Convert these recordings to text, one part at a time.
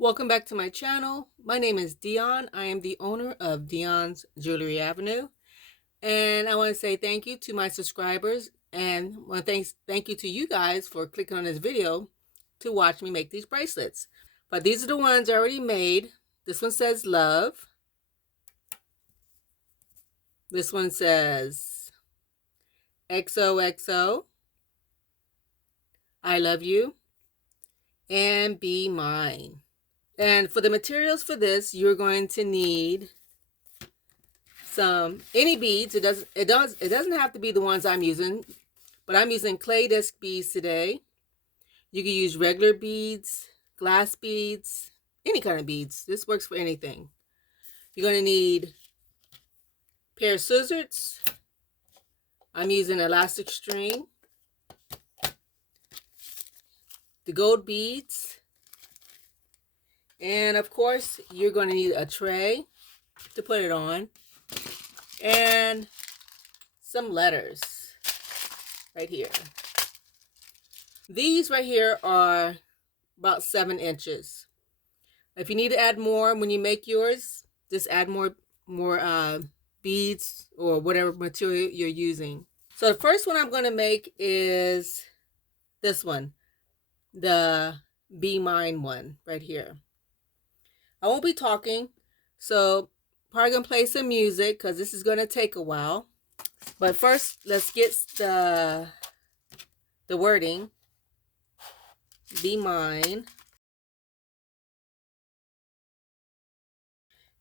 Welcome back to my channel. My name is Dionne. I am the owner of Dionne's Jewelry Avenue. And I want to say thank you to my subscribers and thank you to you guys for clicking on this video to watch me make these bracelets. But these are the ones I already made. This one says love. This one says XOXO, I love you, and be mine. And for the materials for this, you're going to need any beads. It doesn't have to be the ones I'm using, but I'm using clay disc beads today. You can use regular beads, glass beads, any kind of beads. This works for anything. You're going to need a pair of scissors. I'm using elastic string, the gold beads, and of course you're going to need a tray to put it on, and some letters right here. These right here are about 7 inches. If you need to add more when you make yours, just add more beads or whatever material you're using. So the first one I'm going to make is this one, the Be Mine one right here. I won't be talking, so probably going to play some music because this is going to take a while. But first, let's get the wording. Be mine.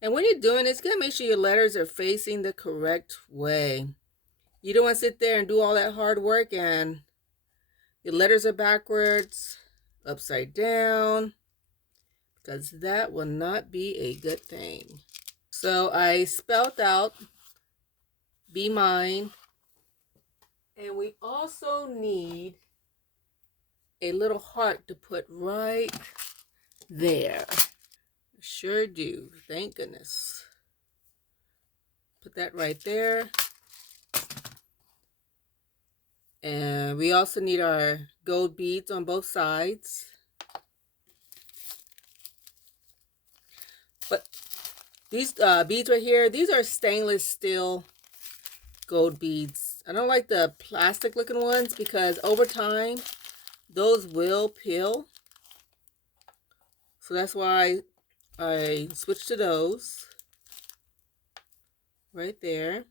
And when you're doing this, you gotta make sure your letters are facing the correct way. You don't want to sit there and do all that hard work and your letters are backwards, upside down, because that will not be a good thing. So I spelled out Be Mine. And we also need a little heart to put right there. Sure do. Thank goodness. Put that right there. And we also need our gold beads on both sides. But these beads right here, these are stainless steel gold beads. I don't like the plastic looking ones because over time, those will peel. So that's why I switched to those. Right there.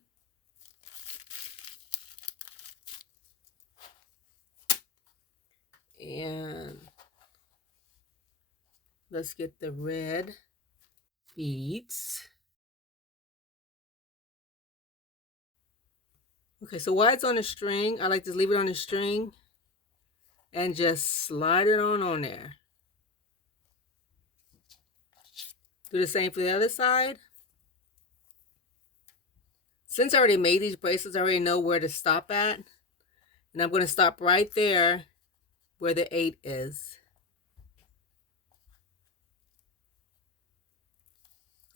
And let's get the red beads. Okay, so while it's on a string, I like to leave it on a string and just slide it on there. Do the same for the other side. Since I already made these bracelets, I already know where to stop at. And I'm going to stop right there where the 8 is.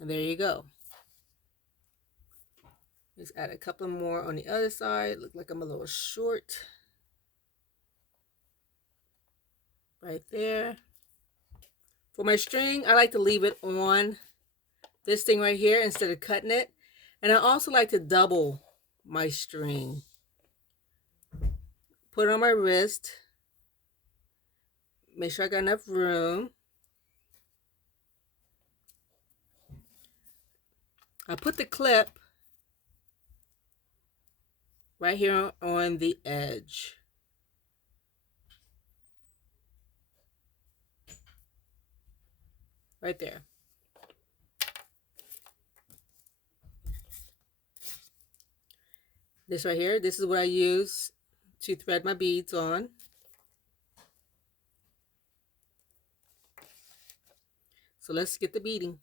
And there you go. Just add a couple more on the other side. Look like I'm a little short. Right there. For my string, I like to leave it on this thing right here instead of cutting it. And I also like to double my string. Put it on my wrist. Make sure I got enough room. I put the clip right here on the edge. Right there. This right here, this is what I use to thread my beads on. So let's get the beading.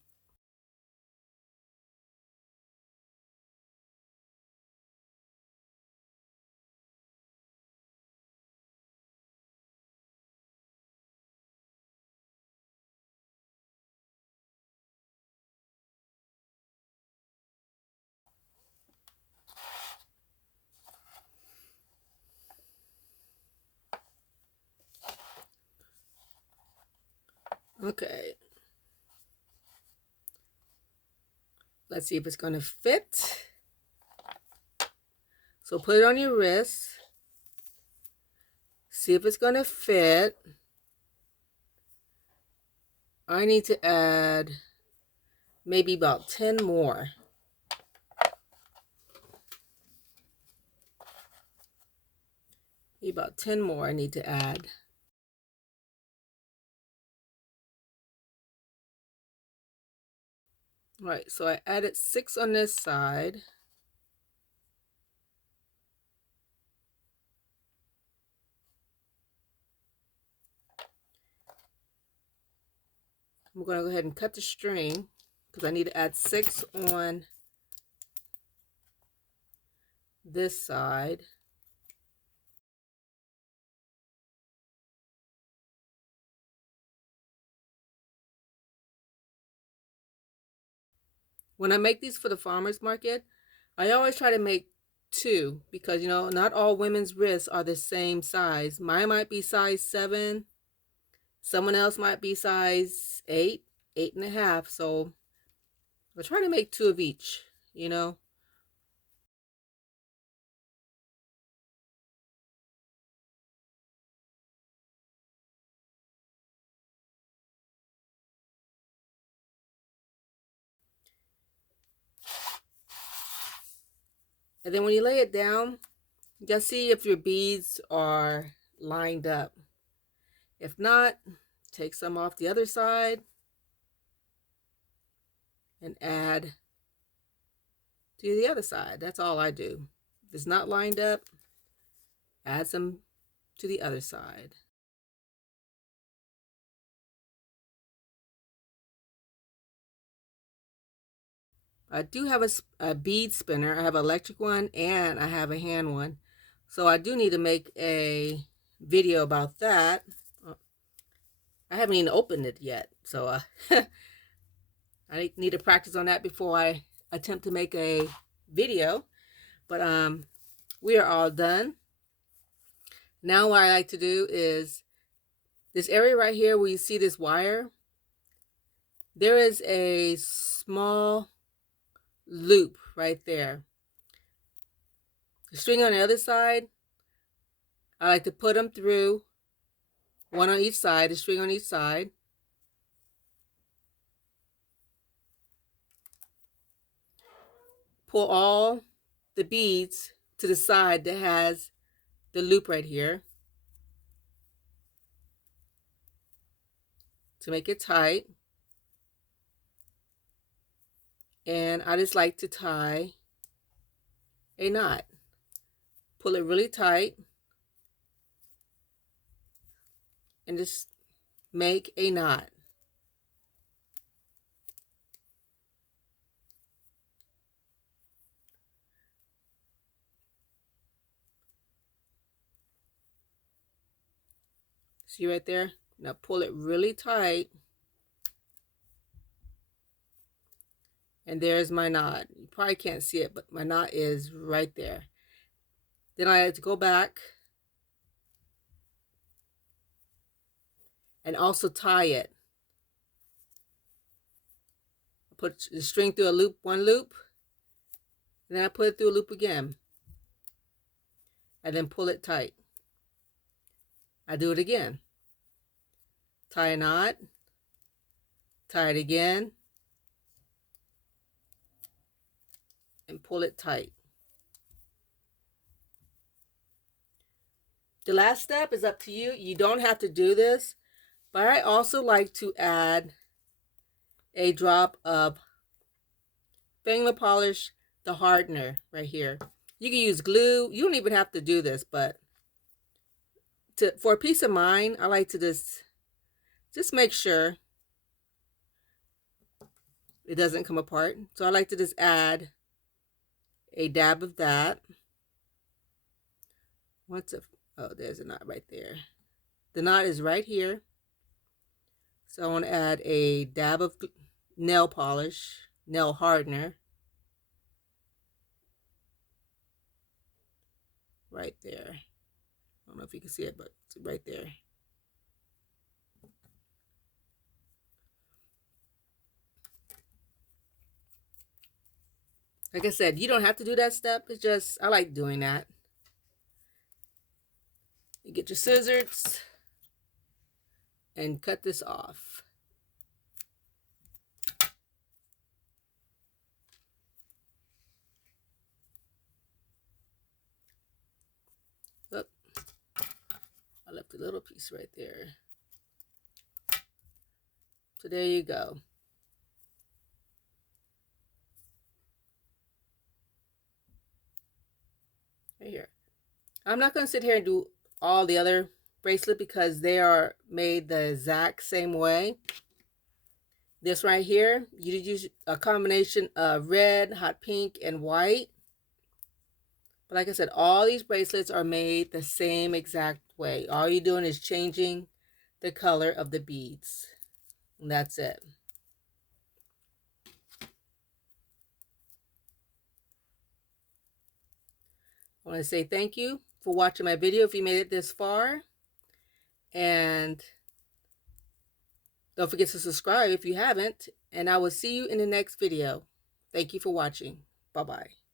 Okay. Let's see if it's going to fit. So put it on your wrist. See if it's going to fit. I need to add maybe about 10 more. Maybe about 10 more I need to add. All right, so I added 6 on this side. I'm going to go ahead and cut the string because I need to add 6 on this side. When I make these for the farmer's market, I always try to make 2 because, you know, not all women's wrists are the same size. Mine might be size 7. Someone else might be size 8, 8.5. So I try to make 2 of each, you know. And then when you lay it down, just see if your beads are lined up. If not, take some off the other side and add to the other side. That's all I do. If it's not lined up, add some to the other side. I do have a bead spinner. I have an electric one and I have a hand one. So I do need to make a video about that. I haven't even opened it yet. So I need to practice on that before I attempt to make a video. But we are all done. Now what I like to do is this area right here where you see this wire, there is a small loop right there. The string on the other side, I like to put them through, one on each side, the string on each side. Pull all the beads to the side that has the loop right here to make it tight. And I just like to tie a knot. Pull it really tight and just make a knot. See right there? Now pull it really tight. And there's my knot. You probably can't see it, but my knot is right there. Then I have to go back and also tie it. Put the string through a loop, one loop, and then I put it through a loop again. And then pull it tight. I do it again. Tie a knot, tie it again, and pull it tight. The last step is up to you. You don't have to do this, but I also like to add a drop of finger polish, the hardener right here. You can use glue. You don't even have to do this, but for peace of mind, I like to just make sure it doesn't come apart. So I like to just add a dab of that. Oh, there's a knot right there. The knot is right here. So I want to add a dab of nail polish, nail hardener. Right there. I don't know if you can see it, but it's right there. Like I said, you don't have to do that step. It's just, I like doing that. You get your scissors and cut this off. Oop, I left a little piece right there. So there you go. Right here. I'm not going to sit here and do all the other bracelet because they are made the exact same way. This right here, you use a combination of red, hot pink, and white. But like I said, all these bracelets are made the same exact way. All you're doing is changing the color of the beads. And that's it. I want to say thank you for watching my video if you made it this far. And don't forget to subscribe if you haven't. And I will see you in the next video. Thank you for watching. Bye-bye.